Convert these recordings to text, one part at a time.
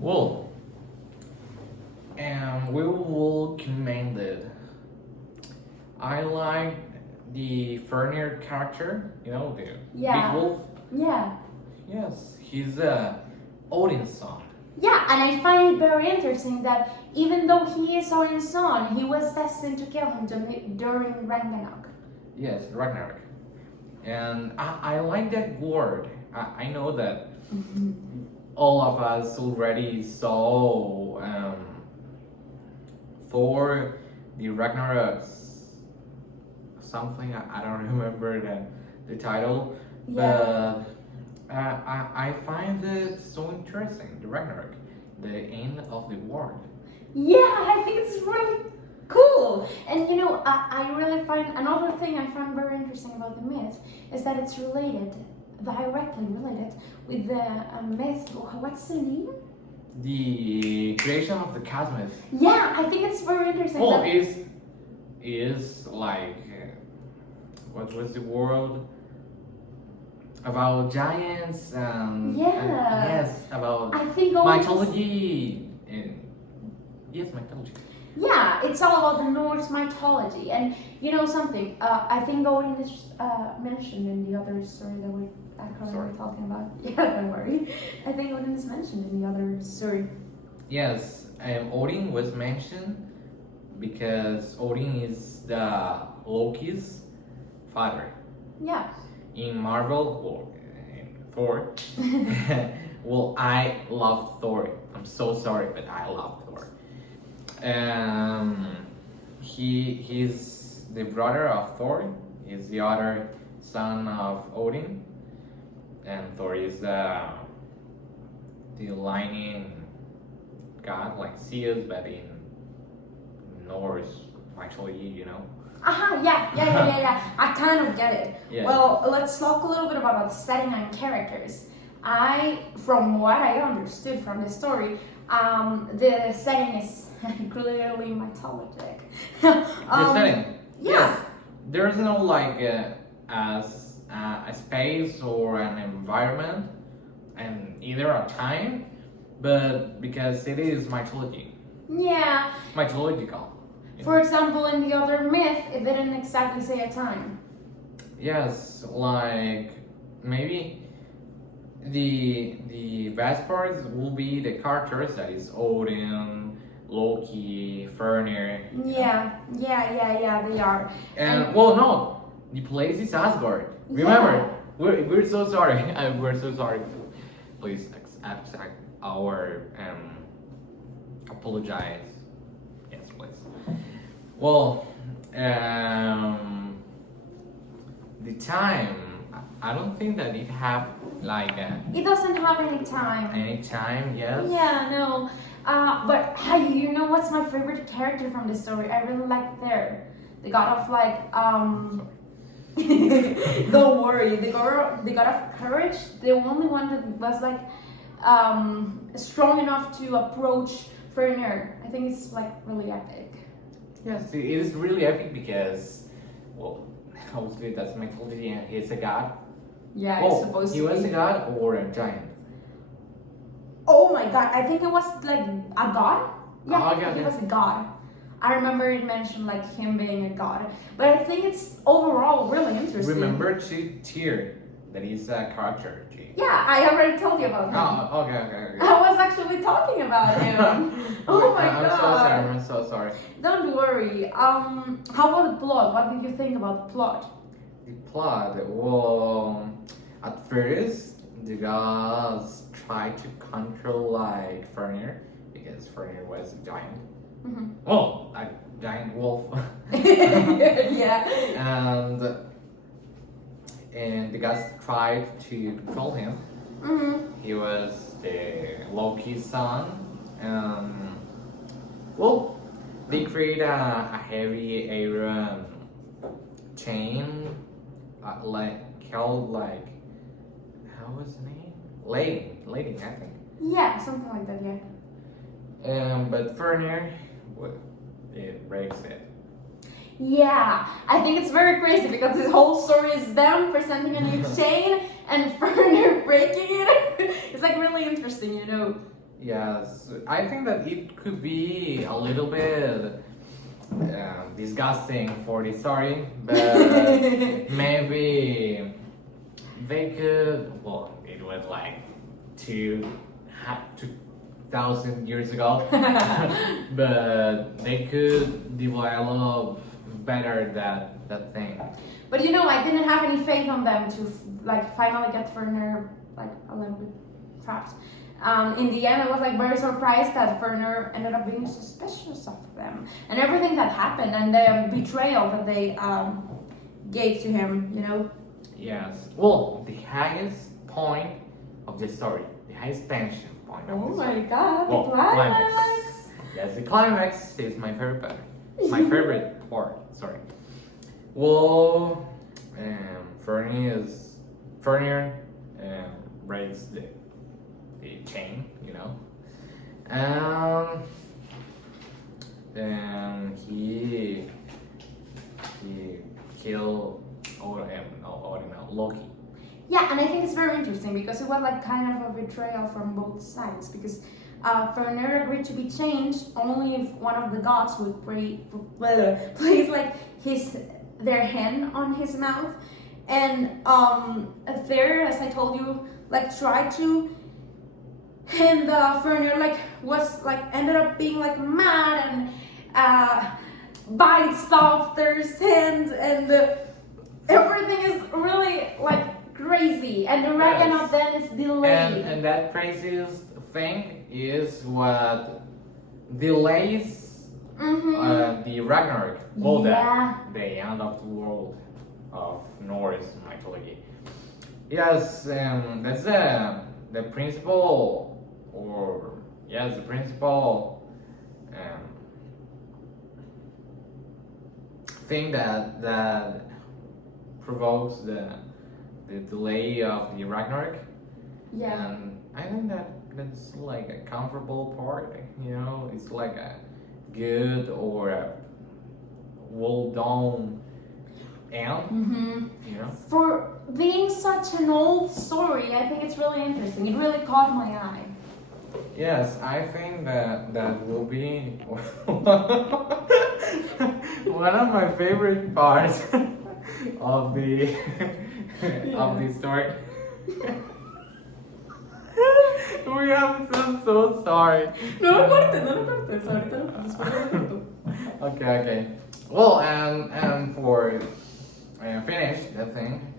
Well, and we will commend it. I like the Fenrir character, the Yeah. big wolf. Yeah. Yes, he's Odin's son. Yeah, and I find it very interesting that even though he is Odin's son, he was destined to kill him during Ragnarok. Yes, Ragnarok. And I like that word. I know that all of us already saw Thor, the Ragnarok, something, I don't remember the title, Yeah. but I find it so interesting, the Ragnarok, the end of the world. Yeah, I think it's really cool. And I really find another thing I find very interesting about the myth is that it's related, directly related, with the myth. What's the name? The creation of the cosmos. Yeah, I think it's very interesting. Oh, that- is like what was the world about giants and Yeah. yes, about I think Odin's- mythology and yes, mythology. Yeah, it's all about the Norse mythology, and you know something. I think Odin is mentioned in the other story that we are Sorry. currently talking about. Yeah, don't worry. I think Odin is mentioned in the other story. Yes, Odin was mentioned because Odin is the Loki's father. Yeah. In Marvel, well, in Thor. Well, I love Thor. I'm so sorry, but I love Thor. He's the brother of Thor. He's the other son of Odin, and Thor is the lightning god like Zeus, but in Norse mythology. Yeah. I kind of get it. Yeah. Well, let's talk a little bit about the setting and characters. From what I understood from the story, the setting is clearly mythologic. The setting. Yeah. Yes. There's no like a space or an environment, and either a time, but because it is mythology, Yeah. mythological. For example, in the other myth, it didn't exactly say a time. Yes, like maybe the best parts will be the characters that is Odin, Loki, Fenrir. Yeah, they are. And well, no, the place is Asgard. Remember, we're so sorry. We're so sorry. Please accept our apologize. Yes, please. Well, the time. I don't think that it have like It doesn't have any time. any time. Yes. Yeah, no. But hey, you know what's my favorite character from the story? I really like Thor, the god of like don't worry, the god of courage, the only one that was like strong enough to approach Fenrir. I think it's like really epic. Yes, it is really epic because, well, obviously that's mythology and he's a god. Yeah, Oh, it's supposed he to was be. a god or a giant? Oh my god, I think it was like a god. Yeah, Oh, okay, he okay. was a god. I remember it mentioned like him being a god, but I think it's overall really interesting. Remember Tyr, that is a character. Yeah, I already told you about him. Oh, okay. I was actually talking about him. Oh my I'm god. so sorry. I'm so sorry. Don't worry. How about the plot? What did you think about the plot? The plot. Well, at first the gods tried to control like Fenrir because Fenrir was a giant. Mhm. Oh, a giant wolf. Yeah. And the gods tried to control him. Mhm. He was the Loki's son. Well, they create a heavy iron chain, called like, how was the name? Lading, I think. Yeah, something like that. Yeah. But Fenrir, it breaks it. Yeah, I think it's very crazy because this whole story is them presenting a new chain and Fenrir breaking it. It's like really interesting, you know. Yes, I think that it could be a little bit disgusting for the story, but maybe they could. Well, it was like 2,000 years ago, but they could develop better that thing. But you know, I didn't have any faith on them to like finally get Werner like a little bit trapped. In the end, I was like very surprised that Werner ended up being suspicious of them and everything that happened and the betrayal that they gave to him. You know. Yes. Well, the highest point of the story, the highest tension point of Oh the my story. God! Well, The climax. Yes, the climax is my favorite part. My favorite part. Sorry. Well, Fernier breaks the chain, you know. Then he killed Loki. Yeah, and I think it's very interesting because it was like kind of a betrayal from both sides because Werner agreed to be changed only if one of the gods would place like their hand on his mouth, and there, as I told you, like tried to, and Werner like was like ended up being like mad and bites off their hands and everything is really like crazy, and the Ragnarok then is delayed. And that craziest thing is what delays the Ragnarok. Well, the end of the world of Norse mythology. Yes, that's the principal, or yes, the principal thing that provokes the delay of the Ragnarok. Yeah. And I think that's like a comfortable part, you know, it's like a good or a well done end, you know. For being such an old story, I think it's really interesting. It really caught my eye. Yes, I think that will be one of my favorite parts of the of the story. We have so sorry. No lo cortes, ahorita lo cortes, después lo corto. Okay. Well, and for finish that thing,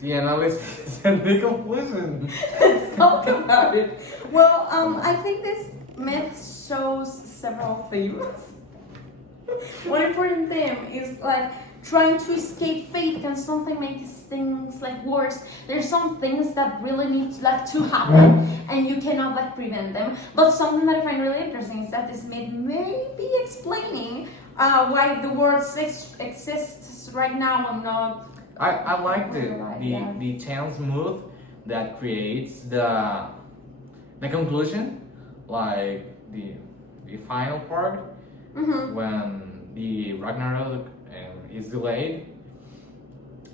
the analysis and the conclusion. Let's talk about it. Well, I think this myth shows several themes. One important theme is like trying to escape fate can something make things like worse. There's some things that really need like to happen and you cannot like prevent them. But something that I find really interesting is that this myth may be explaining why the world exists right now and not. I like the tense mood that creates the conclusion, like the final part when the Ragnarok is delayed.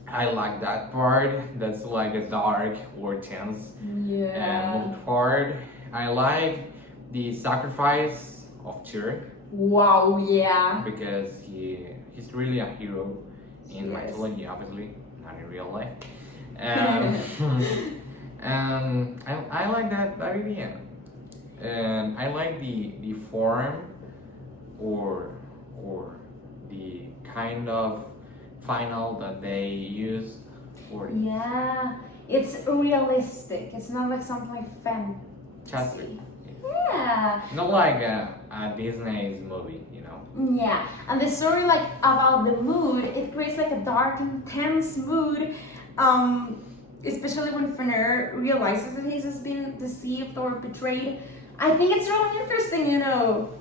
I like that part. That's like a dark or tense mood part. I like the sacrifice of Tyr. Wow, yeah. Because he's really a hero in mythology, obviously, not in real life. And I like that idea. And I like the form or the kind of final that they use for it. Yeah, it's realistic. It's not like something like fantasy. Yeah. Not like a Disney's movie, you know. Yeah, and the story like about the mood, it creates like a dark, intense mood. Especially when Fenrir realizes that he's just been deceived or betrayed. I think it's really interesting, you know.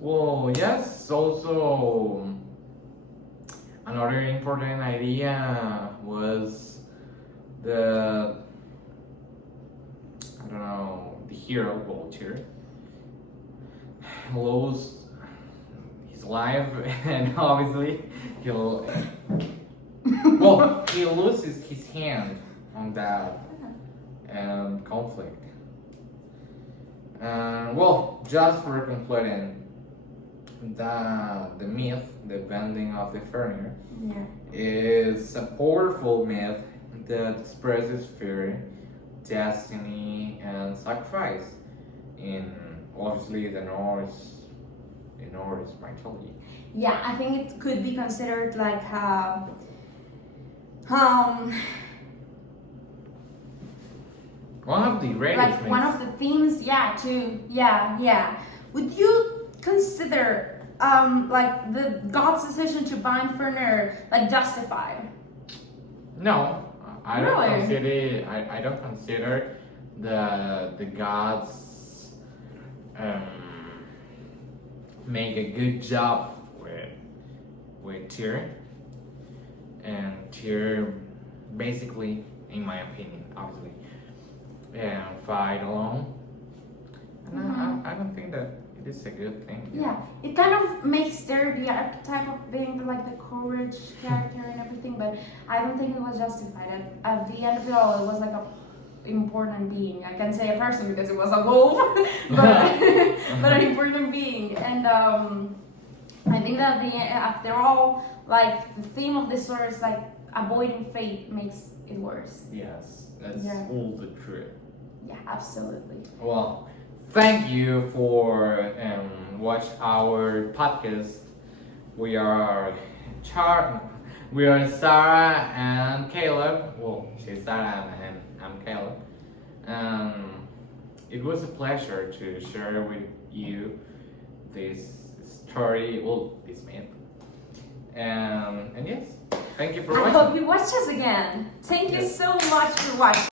Well, yes. Also, another important idea was the hero, Vulture, lose his life, and obviously he'll he loses his hand on that conflict. Well, just for concluding, the myth, the bending of the furniture, Yeah. is a powerful myth that expresses fear, destiny, and sacrifice in obviously the Norse mythology. Yeah, I think it could be considered like um One of the greatest like one myths. of the themes, yeah, too. Yeah. Would you consider like the god's decision to bind Fenrir like justified? No, I don't Really? consider. I don't consider the gods make a good job with Tyr, and Tyr basically, in my opinion, obviously, fight alone. And I don't think that it is a good thing. Yeah, it kind of makes there the archetype of being like the courage character and everything, but I don't think it was justified. At the end of it all, it was like a important being. I can say a person because it was a wolf, but an important being. And I think that after all, like the theme of this story is like avoiding fate makes it worse. Yes, that's Yeah. all the truth. Yeah, absolutely. Well, thank you for watch our podcast. We are we are Sarah and Caleb. Well, she's Sarah and I'm Caleb. It was a pleasure to share with you this story, well, this myth. And yes, thank you for I watching. hope you watch us again. Thank you Yes. so much for watching.